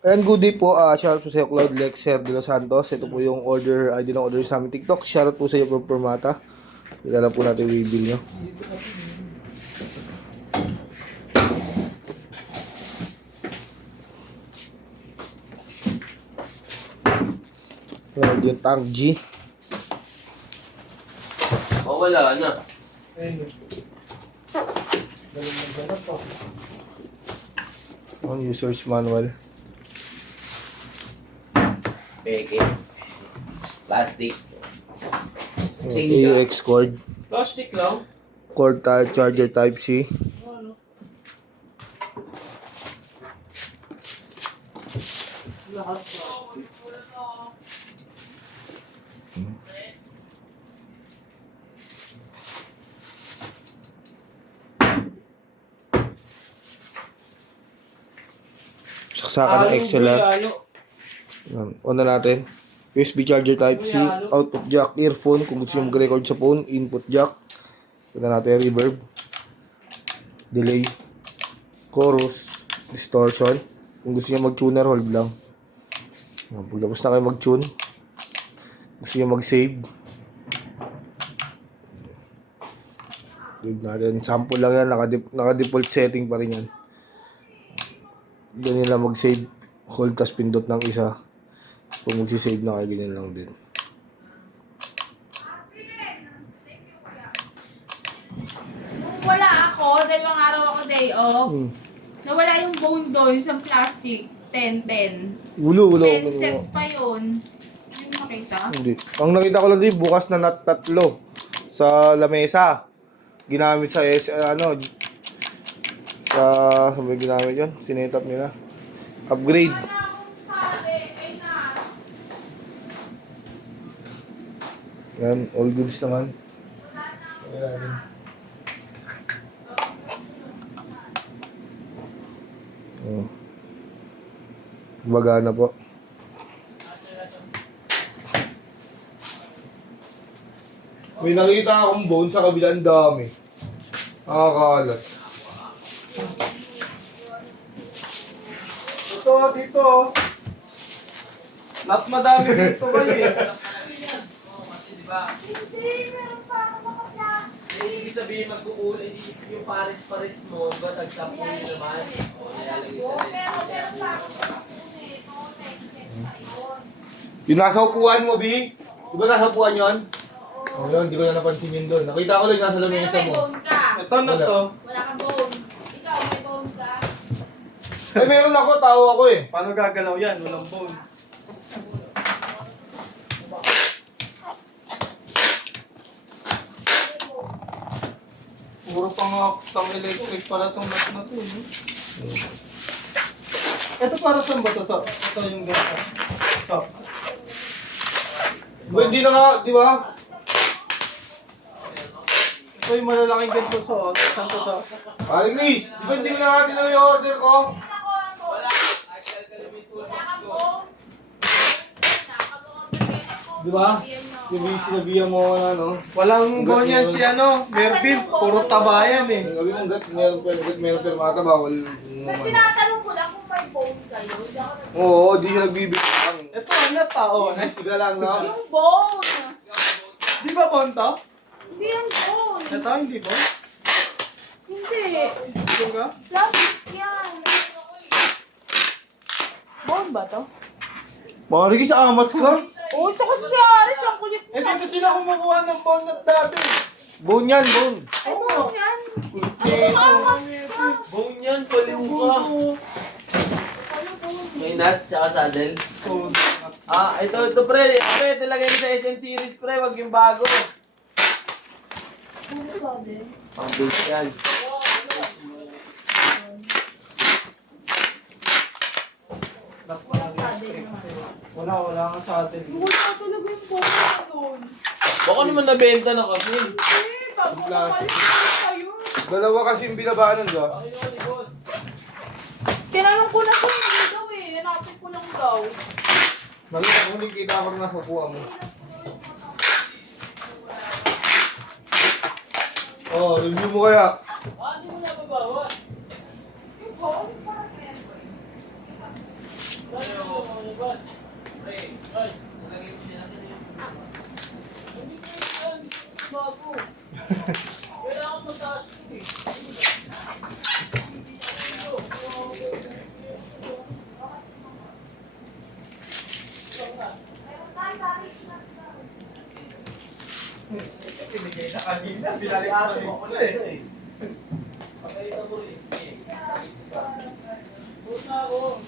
And good day po, shoutout po sa iyo, Cloud Lexer de Los Santos. Ito po yung order, ID ng order sa aming TikTok. Shoutout po sa iyo, Bro Permata. Ika na po natin yung bill nyo. Ito yung Tang G. Wala na. Ayun. Galing ng ganap po. Ang user's manual. Peke. Plastic. AUX cord. Plastic lang? Cord charger type C. Ano? Lahat plastic. Saksakan ng XLR. Yan. On na natin. USB charger type C. Output jack. Earphone. Kung gusto nyo mag-record sa phone. Input jack. Ito natin. Reverb. Delay. Chorus. Distortion. Kung gusto nyo mag-tuner, hold lang. Yan. Pagtapos na kayo mag-tune. Gusto nyo mag-save. Dude natin. Sample lang yan. Naka-default setting pa rin yan. Ganyan lang mag-save. Hold tas pindot ng isa. Kung mag-save na kayo, ganyan lang din. Nung wala ako, dahil mga araw ako day off, nawala yung bone doon sa plastic. 10-10. Ulo. 10 set pa yun. Hindi mo makita? Hindi. Ang nakita ko lang din, bukas na nut tatlo sa lamesa. Ginamit sa saan ba ginamit yun? Sinetap nila. Upgrade. Ano akong sabi, ay na. Yan, all goods naman. Oh. Baga na po. May nakita akong bone sa kabilang dami. Nakakalat. Ito, dito. Mas madami dito ba eh? Hindi, meron pa ako naka-plastic. Ibig sabihin magkukulay yung pares-pares mo, batag-tap mo yun naman. O, nilalagay sa Pero meron pa ako nakapunit. Oo, 10 set pa yun. Yung nasa upuan mo, B? Di ba nasa upuan yun? Oh, yun, hindi ko na napansin yun doon. Nakita ko lang nasa Pero lamesa may mo. bone ka. Ito na to. Wala kang bone. Ikaw, may bone ka. Eh, meron ako, tao ako eh. Paano gagalaw yan? Walang bone. Puro pang electric pala itong nut na to. Eh. Ito para saan ba to? Ito yung ganito. Ito. Ba, hindi na nga, di ba? Ito yung malalaking ganito sa saan to sa? Paring Liz, di ba hindi ko na nga tinanong yung order ko? Di ba? Yung sinabihan mo na, no? Walang bone yan si Mervin. Puro taba yan eh. Sabi mo, meron permata, bawal Pero tinatanong ko lang kung may bone kayo. Hindi ako nag- Oo, di siya nagbibigay. Ito ang tao. Tiga lang, no? Yung bone! Di ba bone to? Hindi yung bone! Ito hindi ba? Hindi! Ito ka? Plastic yan! Bone ba to? Paring Liz, amats ka? Oh, ito kasi si Aris, ang kulit Eh niya. dito sila kumukuha ng bone nut dati. Bone yan, bone. Ay, bone yan. Eh, bone yan, paliw ka. May nut, tsaka saddle. Ito pre. Pre, talagay mo sa SM series pre, wag yung bago. Bone sa din. Pang base yan. Walang sa din naman. wala nga sa atin. Wala talaga yung bone na doon. Baka naman nabenta na kasi. Eh, bago umalis na kayo. Dalawa kasi yung binabaanan, di ba? Tinanong ko na siya, hindi daw eh. Hanapin ko lang daw. Nakita ko, hindi kita ako na nakukuha mo. Oh, review mo kaya. Yung bone, parang kaya ko eh. Pinigay na kanina, binalikan mo eh. Pagkalita mo rin. Pusa ako,